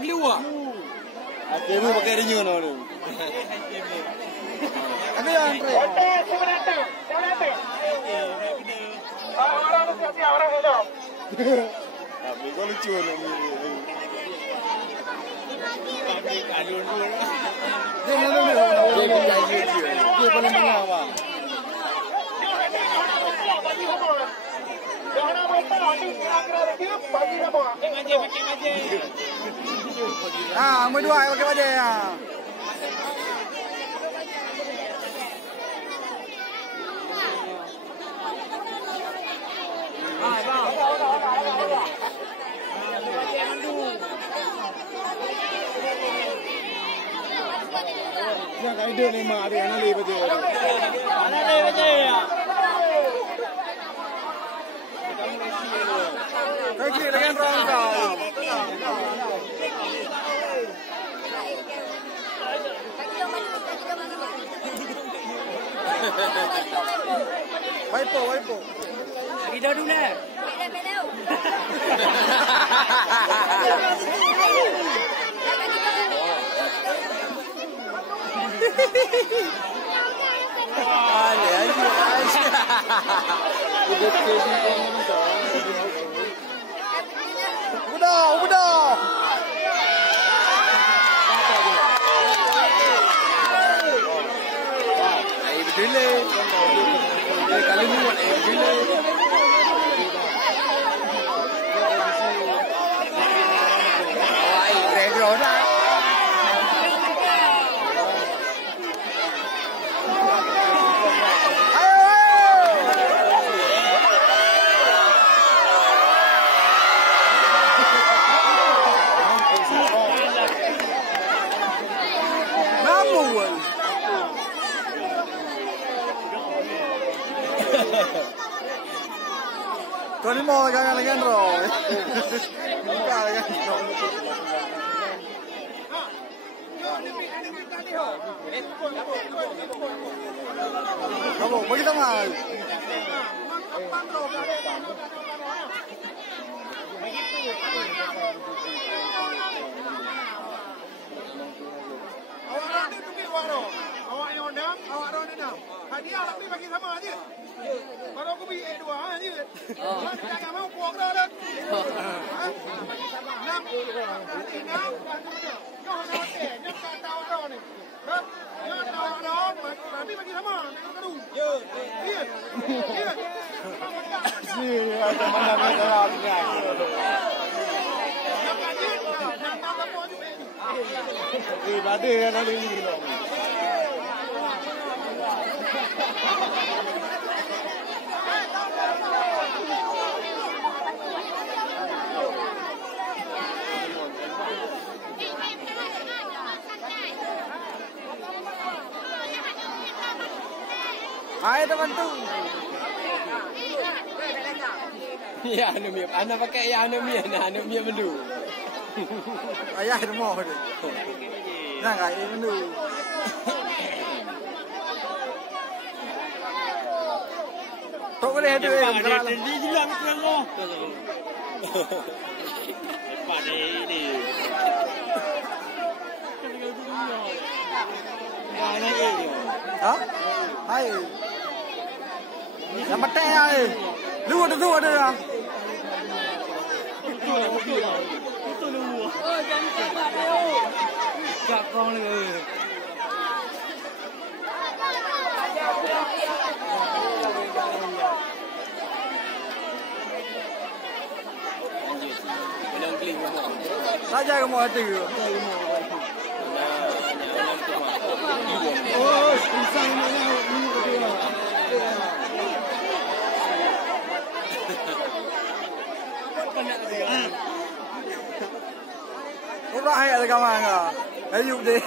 Gliwa. Aku mau pakai rinyu no. Tapi yang orang itu. Tapi kau lucu ni. Dia paling mengawal. Ah, nombor 2 pakai baju ya. Yang ada ni mah ada yang lebih betul. Mana lebih betul ya? Kaki dengan rangka. Waipo. Kita dulu ni. Udah. Betul le. Kali ni buat betul le. Kau ni mau jangan roh. Kamu bagi tangan. Awak yang undang, awak orang undang. Hadiah lah bagi sama aja. Kalau aku beli dua aja. Jangan mau puang dah lah. Enam. Kau nak teh, nak tahu tahu ni. Nak tahu, tapi bagi sama. Nak kadu. Iya. Si, ada mana mana orang ni. Nak tahu apa tu? Badai yang ada ni. Hai teman tu. Ya anu mie, ana pakai ya anu mie mendu. Ayah rumah tu. Nah, kai mendu. Tok boleh ada kalau di jelang tengah. Lepas ni. Hah? Hai. Yang petai ai. Lu ada ya. Betul lu. Oh, jangan cepat dia. Cak kong ni. Saja kamu hati. Oh, susah ni. kawan ka. Ayu deh.